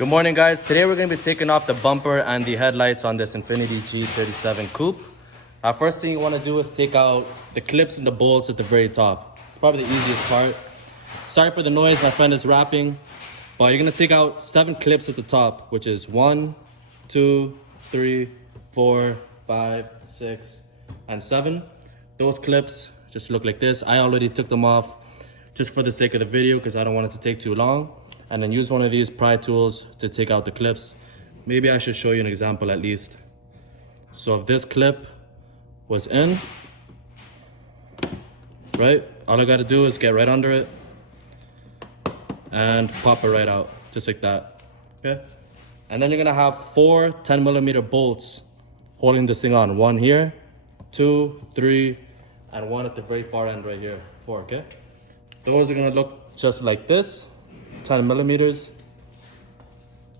Good morning, guys. Today we're going to be taking off the bumper and the headlights on this Infiniti G37 coupe. First thing you want to do is take out the clips and the bolts at the very top. It's probably the easiest part. Sorry for the noise, my friend is rapping. But you're going to take out 7 clips at the top, which is 1, 2, 3, 4, 5, 6, and 7. Those clips just look like this. I already took them off just for the sake of the video because I don't want it to take too long. And then use one of these pry tools to take out the clips. Maybe I should show you an example at least. So if this clip was in, right? All I gotta do is get right under it and pop it right out, just like that, okay? And then you're gonna have 4 10mm bolts holding this thing on. 1 here, 2, 3, and 1 at the very far end right here, 4, okay? Those are gonna look just like this. 10mm.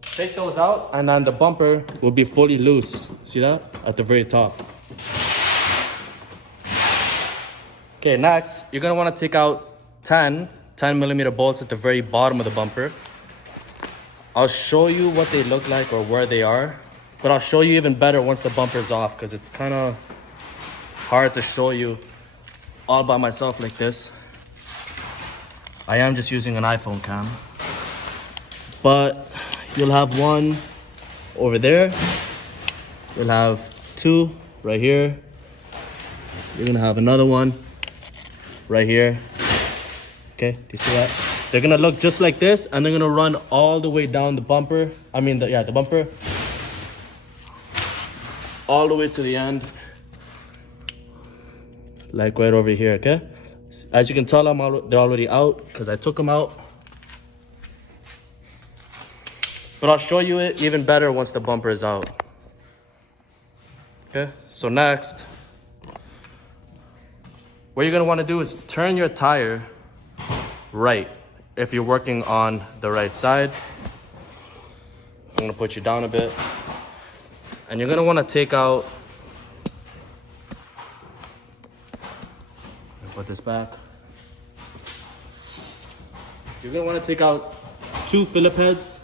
Take those out and then the bumper will be fully loose. See that? At the very top. Okay, next, you're gonna wanna take out 10mm bolts at the very bottom of the bumper. I'll show you what they look like or where they are, but I'll show you even better once the bumper's off because it's kinda hard to show you all by myself like this. I am just using an iPhone cam. But you'll have 1 over there. You'll have 2 right here. You're gonna have another one right here. Okay, do you see that? They're gonna look just like this and they're gonna run all the way down the bumper. The bumper. All the way to the end. Like right over here, okay? As you can tell, they're already out because I took them out. But I'll show you it even better once the bumper is out. Okay, so next, what you're gonna wanna do is turn your tire right if you're working on the right side. I'm gonna put you down a bit. And you're gonna wanna take out, put this back. You're gonna wanna take out 2 Phillips heads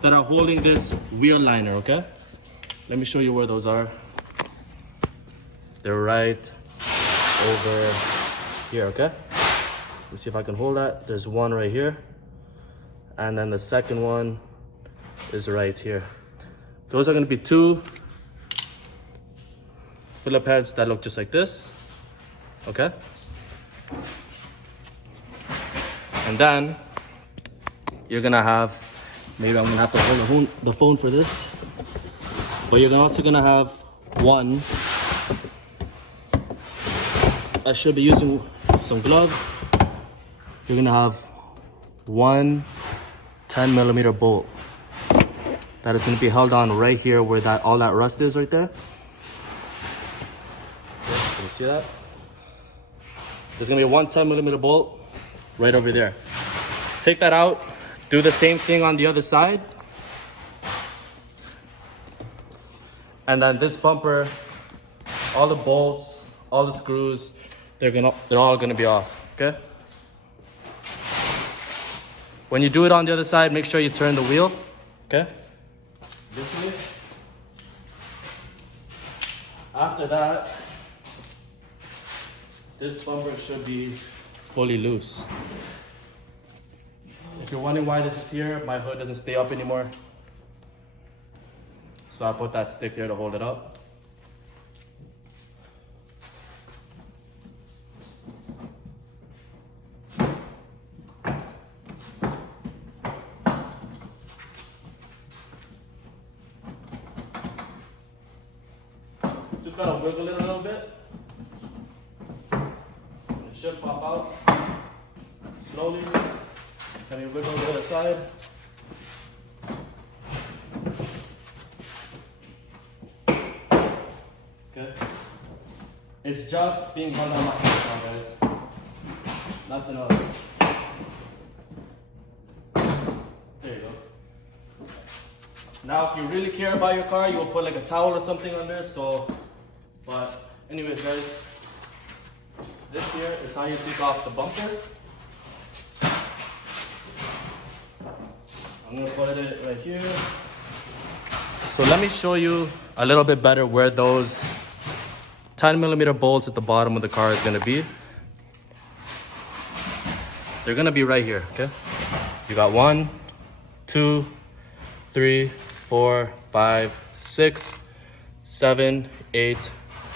that are holding this wheel liner, okay? Let me show you where those are. They're right over here, okay? Let's see if I can hold that. There's one right here. And then the second one is right here. Those are gonna be 2 Phillips heads that look just like this, okay? And then you're gonna have, maybe I'm gonna have to hold the phone for this, but you're also gonna have 1. I should be using some gloves. You're gonna have 1 10mm bolt that is gonna be held on right here where all that rust is right there. Okay, can you see that? There's gonna be 1 10mm bolt right over there. Take that out. Do the same thing on the other side. And then this bumper, all the bolts, all the screws, they're all gonna be off, okay? When you do it on the other side, make sure you turn the wheel, okay? This way. After that, this bumper should be fully loose. If you're wondering why this is here, my hood doesn't stay up anymore. So I put that stick there to hold it up. Just gotta wiggle it a little bit. It should pop out slowly. Can you wiggle the other side? Okay. It's just being held on my hand now, guys. Nothing else. There you go. Now, if you really care about your car, you will put like a towel or something on there. But anyways, guys, this here is how you take off the bumper. I'm gonna put it right here. So let me show you a little bit better where those 10mm bolts at the bottom of the car is gonna be. They're gonna be right here, okay? You got 1, 2, 3, 4, 5, 6, 7, 8,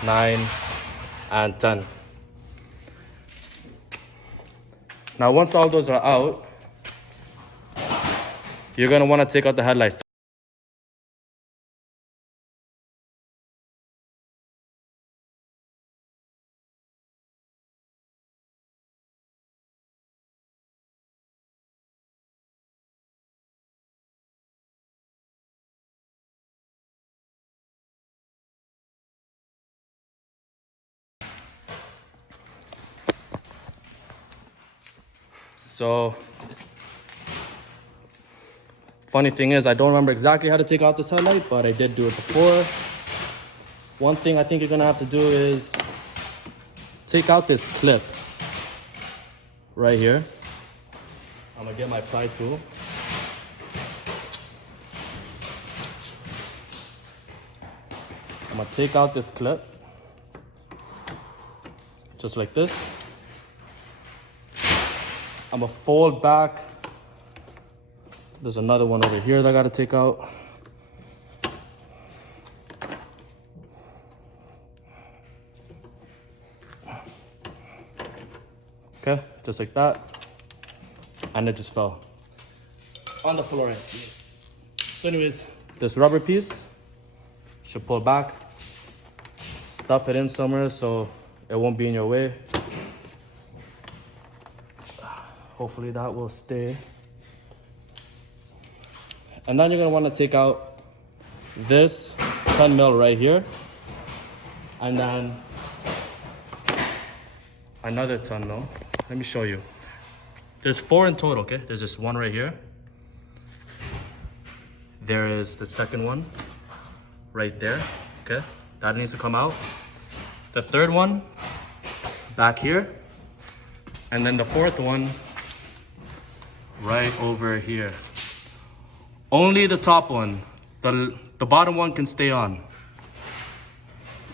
9, and 10. Now, once all those are out, you're gonna wanna take out the headlights. So, funny thing is, I don't remember exactly how to take out this headlight, but I did do it before. One thing I think you're gonna have to do is take out this clip right here. I'm gonna get my pry tool. I'm gonna take out this clip, just like this. I'm gonna fold back. There's another one over here that I gotta take out. Okay, just like that. And it just fell on the floor, I see it. So anyways, this rubber piece should pull back, stuff it in somewhere so it won't be in your way. Hopefully that will stay. And then you're gonna wanna take out this 10mm right here, and then another 10mm. Let me show you. There's 4 in total, okay? There's this one right here. There is the second one right there, okay? That needs to come out. The third one back here. And then the fourth one right over here. Only the top one. The bottom one can stay on.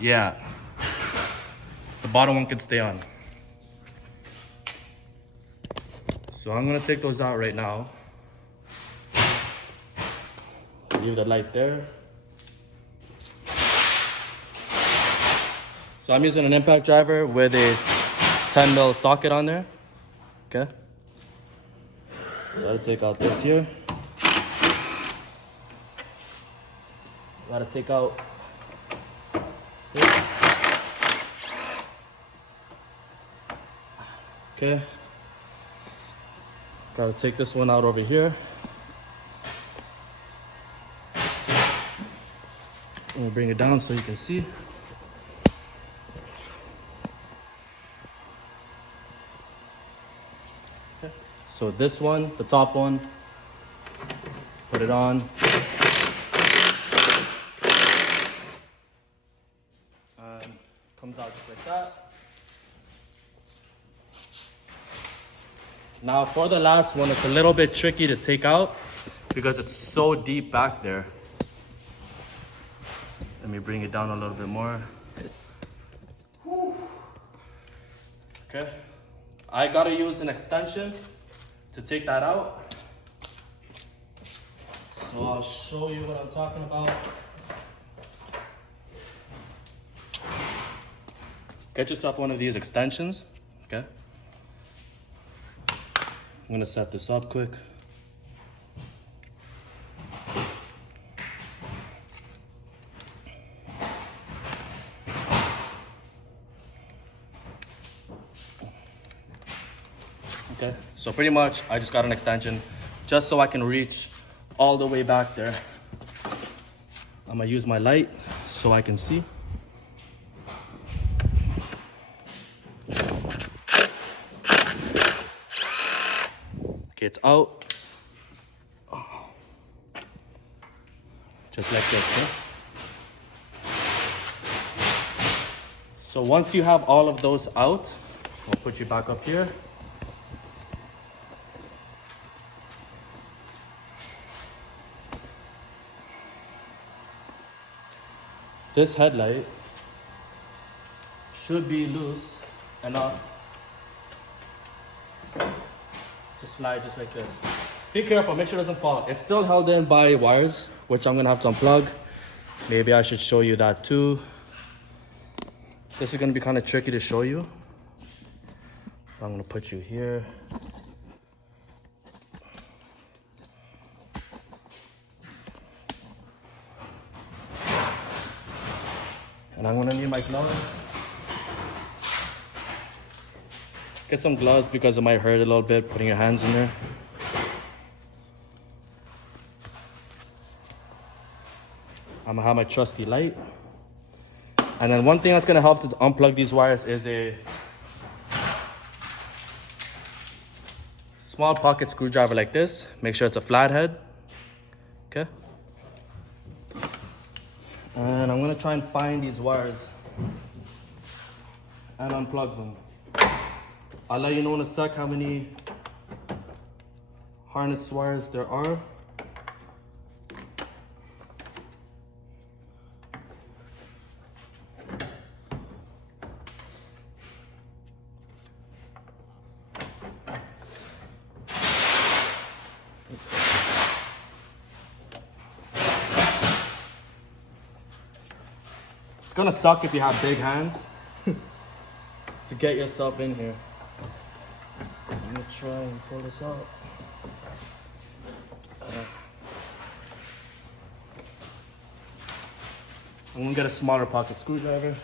Yeah. The bottom one can stay on. So I'm gonna take those out right now. Leave the light there. So I'm using an impact driver with a 10mm socket on there. Okay. Gotta take out this here. Gotta take out this. Okay. Gotta take this one out over here. I'm gonna bring it down so you can see. Okay. So this one, the top one, put it on. And comes out just like that. Now for the last one, it's a little bit tricky to take out because it's so deep back there. Let me bring it down a little bit more. Okay. I gotta use an extension to take that out. So I'll show you what I'm talking about. Get yourself one of these extensions, okay? I'm gonna set this up quick. Okay, so pretty much I just got an extension just so I can reach all the way back there. I'm gonna use my light so I can see. Okay, it's out. Just like this, okay? So once you have all of those out, I'll put you back up here. this headlight should be loose enough to slide just like this. Be careful, make sure it doesn't fall. It's still held in by wires, which I'm gonna have to unplug. Maybe I should show you that too. This is gonna be kind of tricky to show you. I'm gonna put you here. And I'm gonna need my gloves. Get some gloves because it might hurt a little bit putting your hands in there. I'm gonna have my trusty light. And then one thing that's gonna help to unplug these wires is a small pocket screwdriver like this. Make sure it's a flathead, okay? And I'm gonna try and find these wires and unplug them. I'll let you know in a sec how many harness wires there are. It's gonna suck if you have big hands to get yourself in here. I'm gonna try and pull this out. I'm gonna get a smaller pocket screwdriver.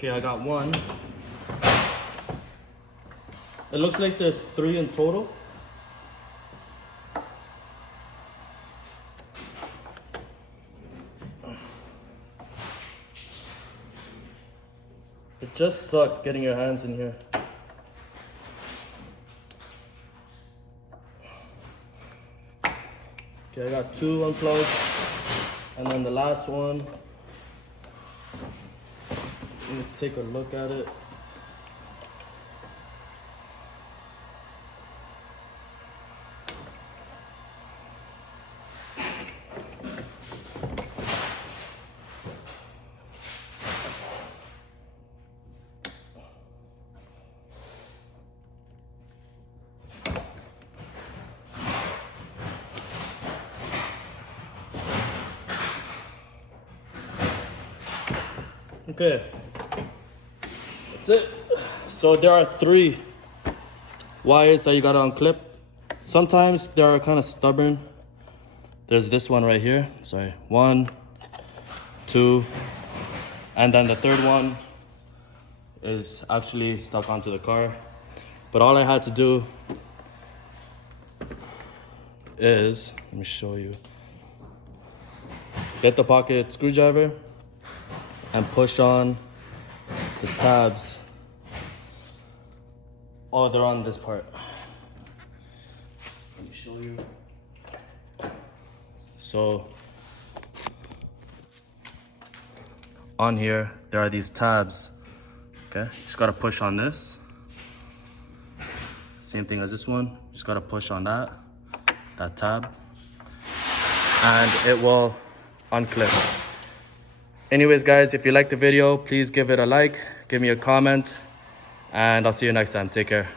Okay, I got one. It looks like there's 3 in total. It just sucks getting your hands in here. Okay, I got 2 unplugged. And then the last one, let me take a look at it. Okay, that's it. So there are 3 wires that you gotta unclip. Sometimes they are kind of stubborn. There's this one right here. Sorry, 1, 2, and then the 3rd one is actually stuck onto the car. But all I had to do is, let me show you. Get the pocket screwdriver and push on the tabs. Oh, they're on this part. Let me show you. So, on here, there are these tabs. Okay, just gotta push on this. Same thing as this one. Just gotta push on that tab, and it will unclip. Anyways, guys, if you liked the video, please give it a like, give me a comment, and I'll see you next time. Take care.